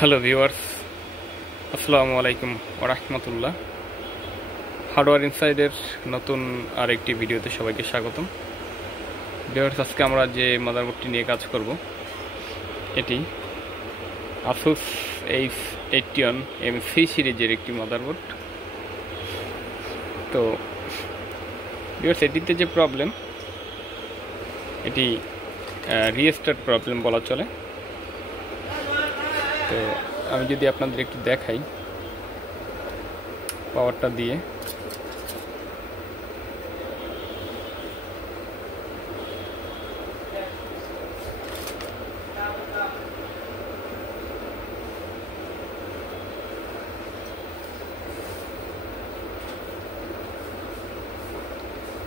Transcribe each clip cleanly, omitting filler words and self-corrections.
Hello viewers, আসসালামু আলাইকুম ওয়া রাহমাতুল্লাহ। হার্ডওয়্যার ইনসাইডের নতুন আরেকটি ভিডিওতে সবাইকে স্বাগতম। ভিউয়ার্স, আজকে আমরা যে মাদারবোর্ডটি নিয়ে কাজ করব এটি আসুস H81 MC সিরিজের একটি মাদারবোর্ড। তো ভিউয়ার্স, এটিতে যে প্রবলেম, এটি রিস্টার্ট প্রবলেম বলা চলে। তো আমি যদি আপনাদের একটু দেখাই পাওয়ারটা দিয়ে,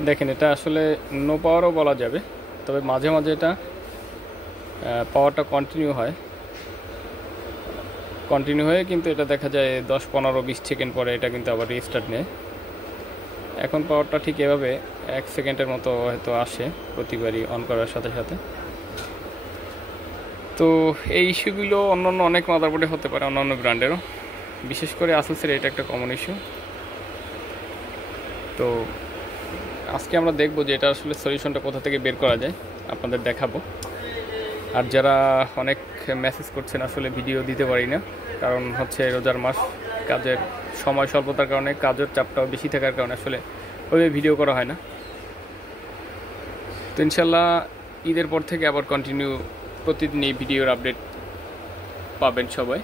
দেখেন এটা আসলে নো পাওয়ারও বলা যাবে, তবে মাঝে মাঝে এটা পাওয়ারটা কন্টিনিউ হয়ে কিন্তু এটা দেখা যায় 10-15-20 সেকেন্ড পরে এটা কিন্তু আবার রিস্টার্ট নেয়। এখন পাওয়ারটা ঠিক এভাবে 1 সেকেন্ডের মতো হয়তো আসে প্রতিবারই অন করার সাথে সাথে। তো এই ইস্যুগুলো অন্যান্য অনেক মাদারবোর্ডে হতে পারে, অন্যান্য ব্র্যান্ডেরও, বিশেষ করে আসুসের এটা একটা কমন ইস্যু। তো আজকে আমরা দেখব যে এটা আসলে সলিউশনটা কোথা থেকে বের করা যায়, আপনাদের দেখাবো। আর যারা অনেক মেসেজ করছেন, আসলে ভিডিও দিতে পারি না, কারণ হচ্ছে রোজার মাস, কাজের সময় স্বল্পতার কারণে, কাজের চাপটাও বেশি থাকার কারণে আসলে ওইভাবে ভিডিও করা হয় না। তো ইনশাল্লাহ ঈদের পর থেকে আবার কন্টিনিউ প্রতিদিন এই ভিডিওর আপডেট পাবেন সবাই।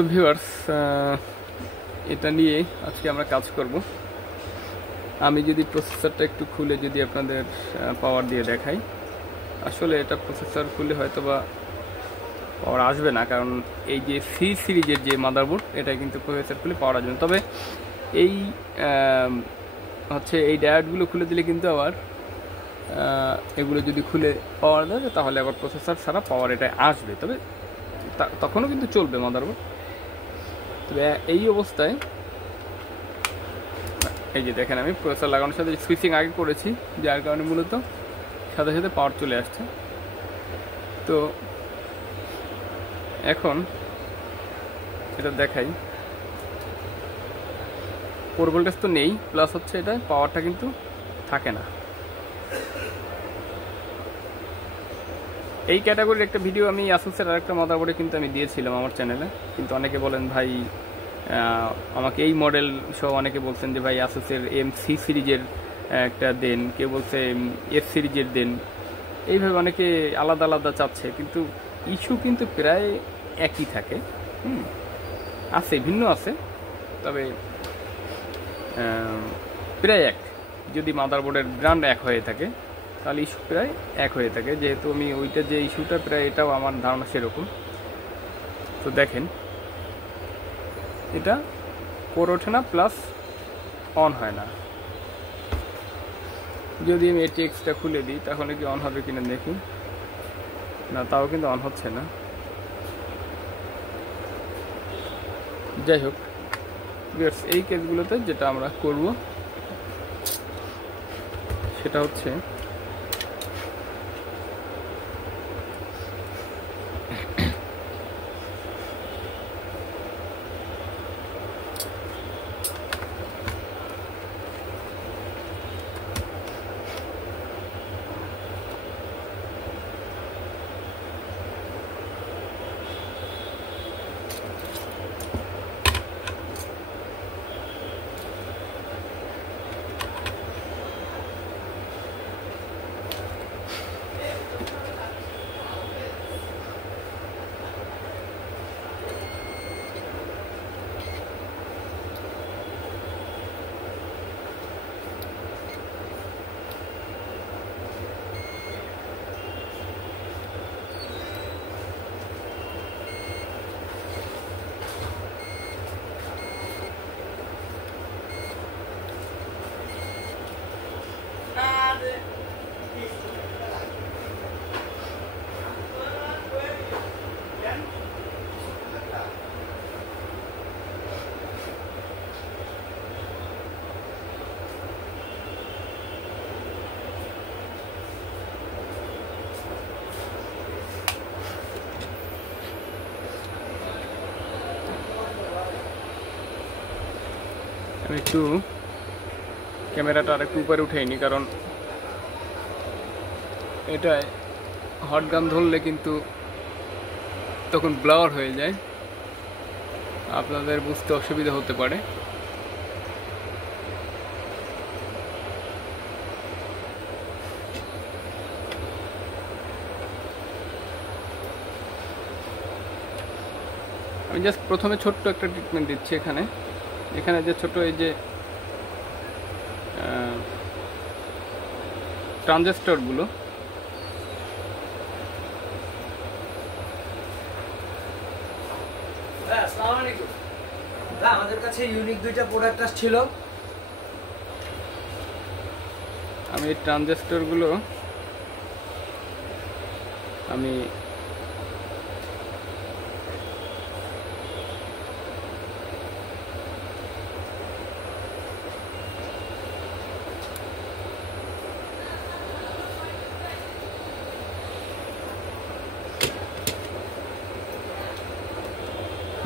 তো ভিউয়ার্স, এটা নিয়ে আজকে আমরা কাজ করব। আমি যদি প্রসেসরটা একটু খুলে যদি আপনাদের পাওয়ার দিয়ে দেখাই, আসলে এটা প্রসেসর খুলে হয়তো বা পাওয়ার আসবে না, কারণ এই যে সি সিরিজের যে মাদারবোর্ড, এটা কিন্তু প্রসেসর খুলে পাওয়ার আসবে না। তবে এই হচ্ছে এই ডায়োডগুলো খুলে দিলে কিন্তু আবার এগুলো যদি খুলে পাওয়ার দেয়, তাহলে আবার প্রসেসর ছাড়া পাওয়ার এটা আসবে, তবে তখনও কিন্তু চলবে মাদারবোর্ড। তবে এই অবস্থায় এই যে দেখেন, আমি প্রসেসর লাগানোর সাথে সুইচিং আগে করেছি, যার কারণে মূলত সাথে সাথে পাওয়ার চলে আসছে। তো এখন এটা দেখাই, 4 ভোল্টেজ তো নেই, প্লাস হচ্ছে এটা পাওয়ারটা কিন্তু থাকে না। এই ক্যাটাগরির একটা ভিডিও আমি আসুসের আরেকটা মাদারবোর্ডে কিন্তু আমি দিয়েছিলাম আমার চ্যানেলে, কিন্তু অনেকে বলেন ভাই আমাকে এই মডেল সহ অনেকে বলছেন যে ভাই আসুসের MC সিরিজের একটা দেন, কেউ বলছে S সিরিজের দেন, এইভাবে অনেকে আলাদা আলাদা চাচ্ছে, কিন্তু ইস্যু কিন্তু প্রায় একই থাকে। আছে, ভিন্ন আছে, তবে প্রায় এক। যদি মাদারবোর্ডের ব্র্যান্ড এক হয়ে থাকে তাহলে ইস্যু প্রায় এক হয়ে থাকে, যেহেতু আমি ওইটা যে ইস্যুটা প্রায় এটাও আমার ধারণা সেরকম। তো দেখেন, এটা কোর ওঠে না, প্লাস অন হয় না। যদি আমি ATX-টা খুলে দিই তাহলে কি অন হবে কিনা দেখি, না তাও কিন্তু অন হচ্ছে না। যাই হোক, এই কেসগুলোতে যেটা আমরা করব সেটা হচ্ছে আমি একটু ক্যামেরাটা আর একটু উপরে উঠাইনি, কারণ এটায় হট গান ধরলে কিন্তু তখন ব্লার হয়ে যায়, আপনাদের বুঝতে অসুবিধা হতে পারে। আমি জাস্ট প্রথমে ছোট্ট একটা ট্রিটমেন্ট দিচ্ছি এখানে। এখানে যে ছোট এই যে ট্রানজিস্টরগুলো, আসসালামু আলাইকুম। আমাদের কাছে ইউনিক দুইটা প্রোডাক্ট আসছিল। আমি এই ট্রানজিস্টরগুলো আমি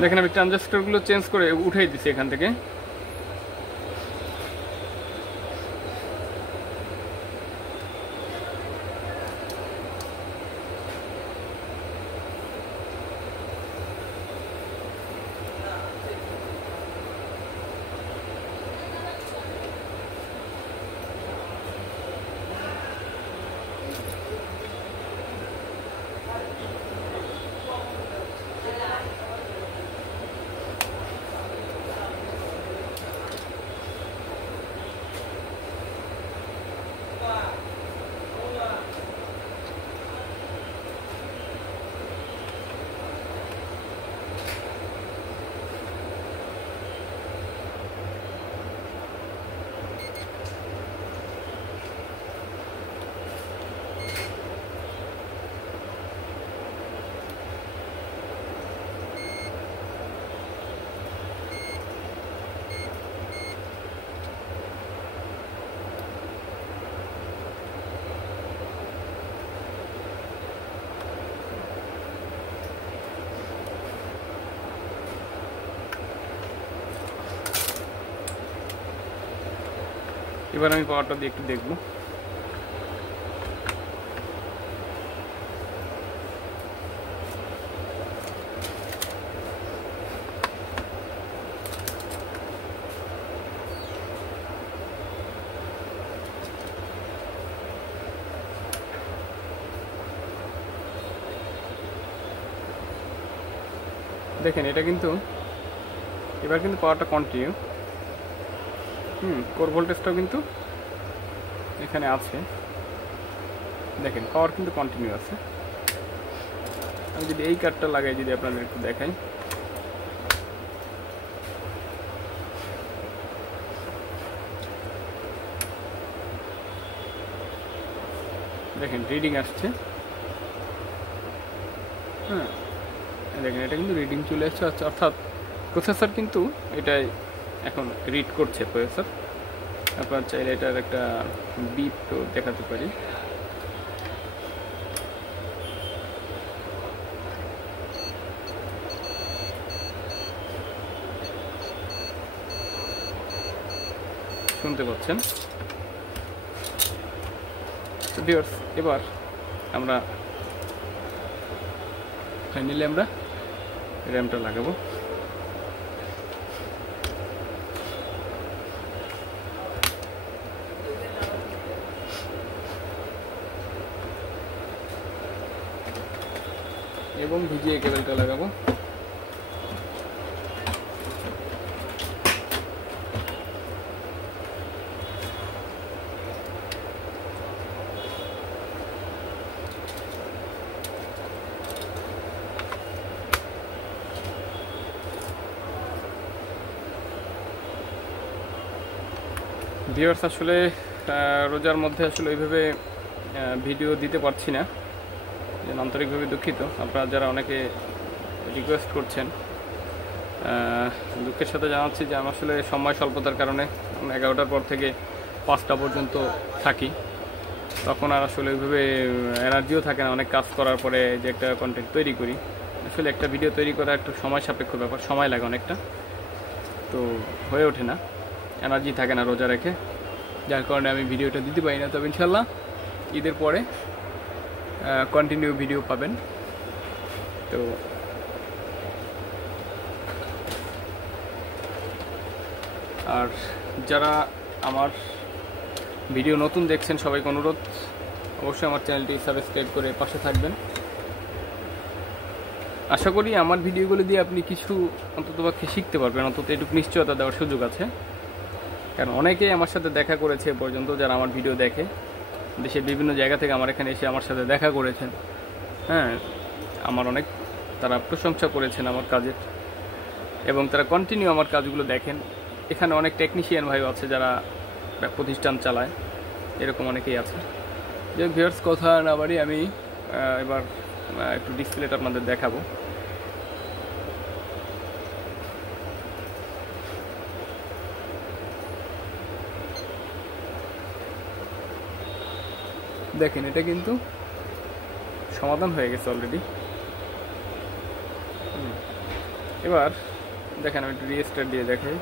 দেখেন আমি ট্রানজিস্টরগুলো চেঞ্জ করে উঠাই দিছি এখান থেকে। এবার আমি পাওয়ারটা দিয়ে একটু দেখব। দেখেন এটা কিন্তু এবার কিন্তু পাওয়ারটা কন্টিনিউ। কোর ভোল্টেজটাও কিন্তু এখানে আছে, দেখেন পাওয়ার কিন্তু কন্টিনিউ আছে। আমি যদি এই কার্ডটা লাগাই, যদি আপনাদের একটু দেখাই, দেখেন রিডিং আসছে। হ্যাঁ দেখেন এটা কিন্তু রিডিং চলে আসছে, অর্থাৎ প্রসেসর কিন্তু এটাই এখন রিড করছে প্রসেসর। আপনার চাইলে এটার একটা বিপ তো দেখাতে পারি। শুনতে পাচ্ছেন? এবার আমরা ফাইনালি আমরা র্যামটা লাগাবো। এবং ভিজিএ কেবলটা লাগাবো। ভিউয়ার্স আসলে রোজার মধ্যে আসলে ওইভাবে ভিডিও দিতে পারছি না, যেন আন্তরিকভাবে দুঃখিত। আপনারা যারা অনেকে রিকোয়েস্ট করছেন, দুঃখের সাথে জানাচ্ছি যে আমি আসলে সময় স্বল্পতার কারণে 11টার পর থেকে 5টা পর্যন্ত থাকি, তখন আর আসলে ওইভাবে এনার্জিও থাকে না। অনেক কাজ করার পরে যে একটা কন্টেন্ট তৈরি করি, আসলে একটা ভিডিও তৈরি করা একটু সময় সাপেক্ষ ব্যাপার, সময় লাগে অনেকটা, তো হয়ে ওঠে না। এনার্জি থাকে না রোজা রেখে, যার কারণে আমি ভিডিওটা দিতে পারি না। তবে ইনশাল্লাহ ঈদের পরে কন্টিনিউ ভিডিও পাবেন। তো আর যারা আমার ভিডিও নতুন দেখছেন সবাইকে অনুরোধ, অবশ্যই আমার চ্যানেলটি সাবস্ক্রাইব করে পাশে থাকবেন। আশা করি আমার ভিডিওগুলো দিয়ে আপনি কিছু অন্ততপক্ষে শিখতে পারবেন, অন্তত এটুকু নিশ্চয়তা দেওয়ার সুযোগ আছে। কারণ অনেকেই আমার সাথে দেখা করেছে পর্যন্ত, যারা আমার ভিডিও দেখে, দেশের বিভিন্ন জায়গা থেকে আমার এখানে এসে আমার সাথে দেখা করেছেন। হ্যাঁ, আমার অনেক তারা প্রশংসা করেছেন আমার কাজের, এবং তারা কন্টিনিউ আমার কাজগুলো দেখেন। এখানে অনেক টেকনিশিয়ান ভাইও আছে যারা প্রতিষ্ঠান চালায়, এরকম অনেকেই আছে। যে ভিউয়ার্স, কথা না বাড়ি আমি এবার একটু ডিসপ্লেটা আপনাদের দেখাবো। দেখেন, এটা কিন্তু সমাধান হয়ে গেছে অলরেডি। এবার দেখেন, আমি একটু রিস্টার্ট দিয়ে দেখাই।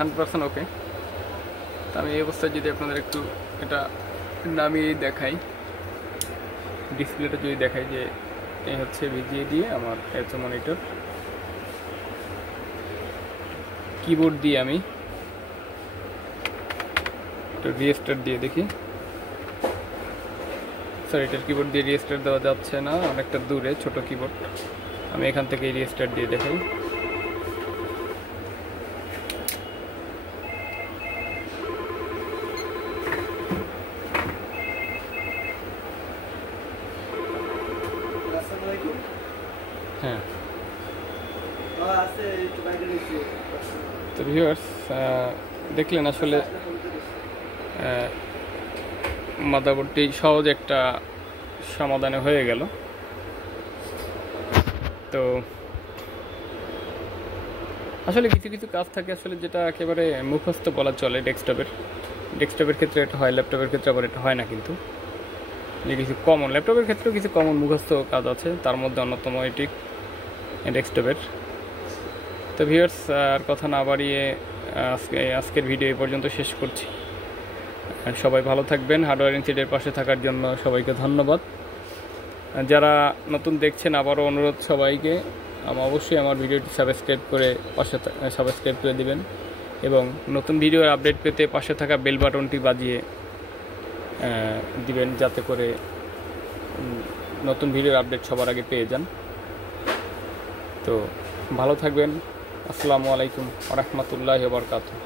%100% ওকে। তো আমি এই অবস্থায় যদি আপনাদের একটু এটা নামিয়ে দেখাই, ডিসপ্লেটা যদি দেখাই, যে এই হচ্ছে ভিজিয়ে দিয়ে আমার হচ্ছে মনিটর, কিবোর্ড দিয়ে আমি একটু রিস্টার্ট দিয়ে দেখি। সরি, এটার কিবোর্ড দিয়ে রিস্টার্ট দেওয়া যাচ্ছে না, অনেকটা দূরে ছোট কিবোর্ড। আমি এখান থেকে রিস্টার্ট দিয়ে দেখাই। হ্যাঁ, তো ভিউয়ার্স দেখলেন আসলে মাদারবোর্ডটি সহজ একটা সমাধানে হয়ে গেল। তো আসলে কিছু কিছু কাজ থাকে আসলে যেটা একেবারে মুখস্থ বলা চলে। ডেস্কটপের ক্ষেত্রে এটা হয়, ল্যাপটপের ক্ষেত্রে আবার এটা হয় না। কিন্তু যে কিছু কমন, ল্যাপটপের ক্ষেত্রেও কিছু কমন মুখস্থ কাজ আছে, তার মধ্যে অন্যতম এটি ডেস্কটপের। তো ভিউয়ার্স, আর কথা না বাড়িয়ে আজকের ভিডিও এই পর্যন্ত শেষ করছি। সবাই ভালো থাকবেন। হার্ডওয়্যার ইনসাইডের পাশে থাকার জন্য সবাইকে ধন্যবাদ। যারা নতুন দেখছেন, আবারও অনুরোধ সবাইকে, অবশ্যই আমার ভিডিওটি সাবস্ক্রাইব করে দিবেন, এবং নতুন ভিডিওর আপডেট পেতে পাশে থাকা বেল বাটনটি বাজিয়ে দিবেন, যাতে করে নতুন ভিডিওর আপডেট সবার আগে পেয়ে যান। তো ভালো থাকবেন। আসসালামু আলাইকুম ওয়া রাহমাতুল্লাহি ওয়া বারাকাতুহু।